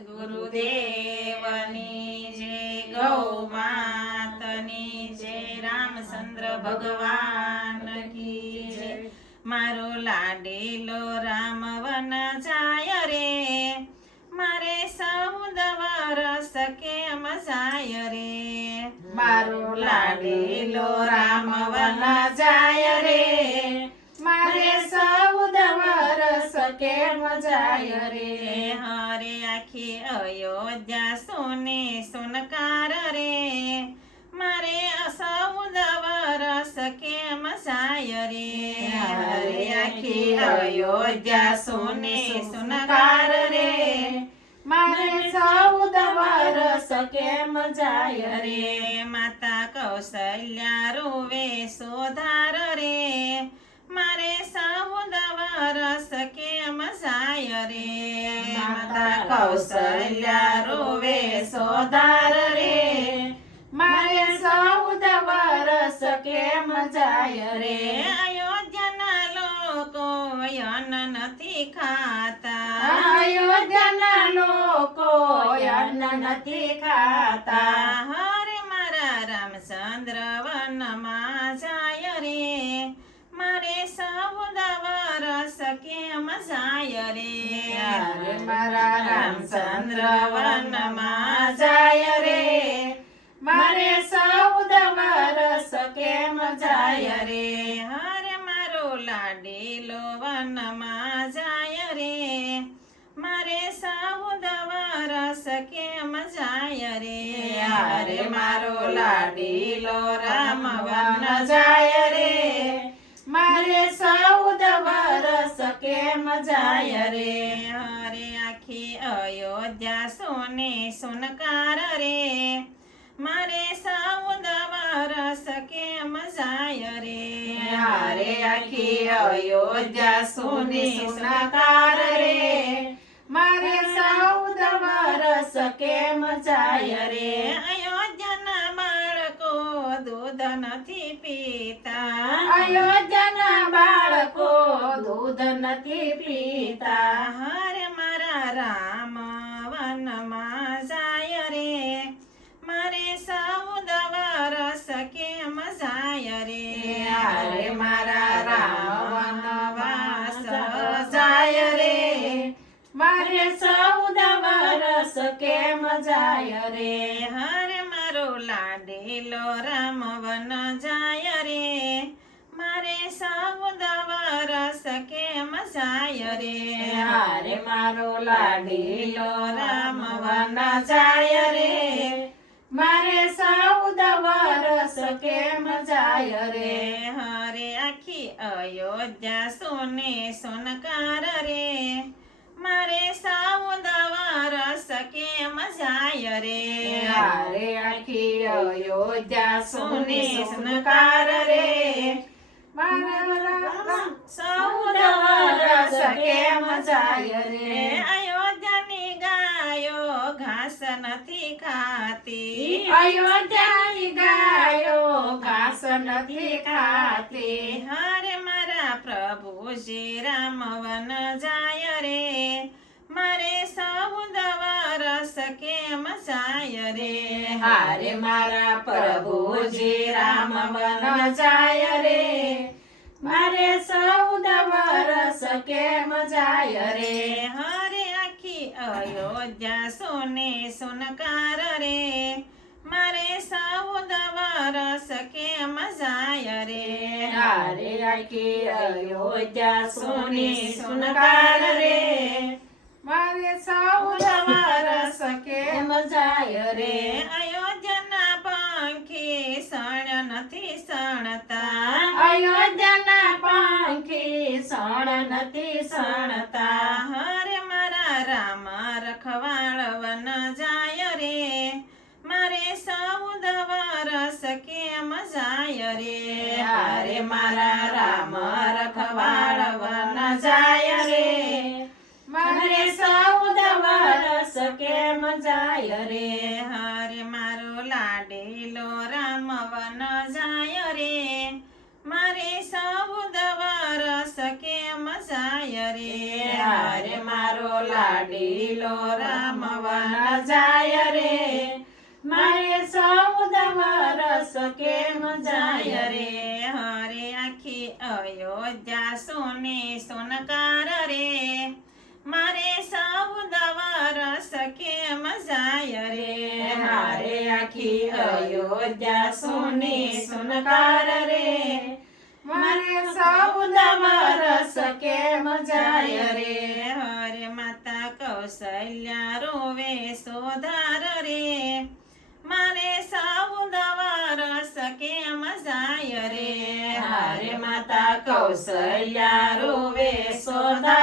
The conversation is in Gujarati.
ગુરુદેવની જય, ગૌ માતની જય, રામચંદ્ર ભગવાન કી જય। મારો લાડેલો રામ વન જાય રે, મારે 14 વરસ કેમ જાય રે। મારો લાડેલો રામ વન જાય રે, મારે 14 વરસ કેમ જાય રે। હરે આખી અયોધ્યા સોને સોનકાર રે, મારે 14 વરસ કેમ જાય રે। હરે આખી અયોધ્યા સોને સોનકાર રે, મારે 14 વરસ કેમ જાય રે। માતા કૌશલ્યા રોવે સોધાર રે, મારે 14 વરસ કેમ જાય રે। માતા કૌશલ્યા રોવે સોધાર રે, મારે 14 વરસ કેમ જાય રે। અયોધ્યાના લોકો અન્ન નથી ખાતા, અયોધ્યાના લોકો અન્ન નથી ખાતા। હરે મારા રામચંદ્ર વનમાં જાય રે, મારે 14 વરસ કેમ જાય રે। હરે મારા રામચંદ્ર વનમાં જાય રે, મારે 14 વરસ કેમ જાય રે। હરે મારો લાડેલો વનમાં જાય રે, મારે 14 વરસ કેમ જાય રે। હરે મારો લાડીલો રામ વન જાય રે, મારે 14 વરસ કેમ જાય રે। હરે આખી અયોધ્યા સોને સોનકાર રે, મારે 14 વરસ કેમ જાય રે। હરે આખી અયોધ્યા સોને સોનકાર રે, મારે 14 વરસ કેમ જાય રે। અયોધ્યાના બાળકો દૂધ નથી પીતા, અયોધ્યાના બાળકો દૂધ નથી પીતા। હરે મારા રામ વનમાં જાય રે, મારે 14 વરસ કેમ જાય રે। હરે મારા રામ વનવાસ જાય રે, મારે 14 વરસ કેમ જાય રે। હરે મારો લાડેલો રામ વન જાય રે, મારે 14 વરસ કેમ જાય રે। હરે મારો લાડીલો રામ વન જાય રે, મારે 14 વરસ કેમ જાય રે। હરે આખી અયોધ્યા સોને સોનકાર રે, મારે 14 વરસ કેમ જાય રે। હરે આખી અયોધ્યા સોને સોનકાર રે, મારે 14 વરસ કેમ જાય રે। અયોધ્યાની ગાયો ઘાસ નથી ખાતી, અયોધ્યાની ગાયો ઘાસ નથી ખાતી। હરે મારા પ્રભુજી રામ વન જાય રે, મારે 14 વરસ કેમ જાય રે। હારે મારા પ્રભુજી રામ વન જાય રે, મારે 14 વરસ કેમ જાય રે। હરે આખી અયોધ્યા સોને સોનકાર રે, મારે 14 વરસ કેમ જાય રે। હારે આખી અયોધ્યા સોને સોનકાર રે, મારે 14 વરસ કેમ જાય રે। અયોધ્યાના પંખી સણ નથી સણતા, અયોધ્યાના પંખી સણ નથી સણતા। હરે મારા રામ રખવાળ વન જાય રે, મારે 14 વરસ કેમ જાય રે। હારે મારા રામ રખવાળ વન જાય રે, મારે 14 વરસ કેમ જાય રે। હરે મારો લાડેલો રામ વન જાય રે, મારે 14 વરસ કેમ જાય રે હારે મારો લાડીલો રામ વન જાય રે મારે 14 વરસ કેમ જાય રે હરે આખી અયોધ્યા સોને સોનકાર રે મારે 14 વરસ કેમ જાય રે હારે આખી અયોધ્યા સોને સોનકાર રે મારે 14 વરસ કેમ જાય રે હરે માતા કૌશલ્યા રોવે સોધાર રે મારે 14 વરસ કેમ જાય રે હારે માતા કૌશલ્યા રોવે સોધાર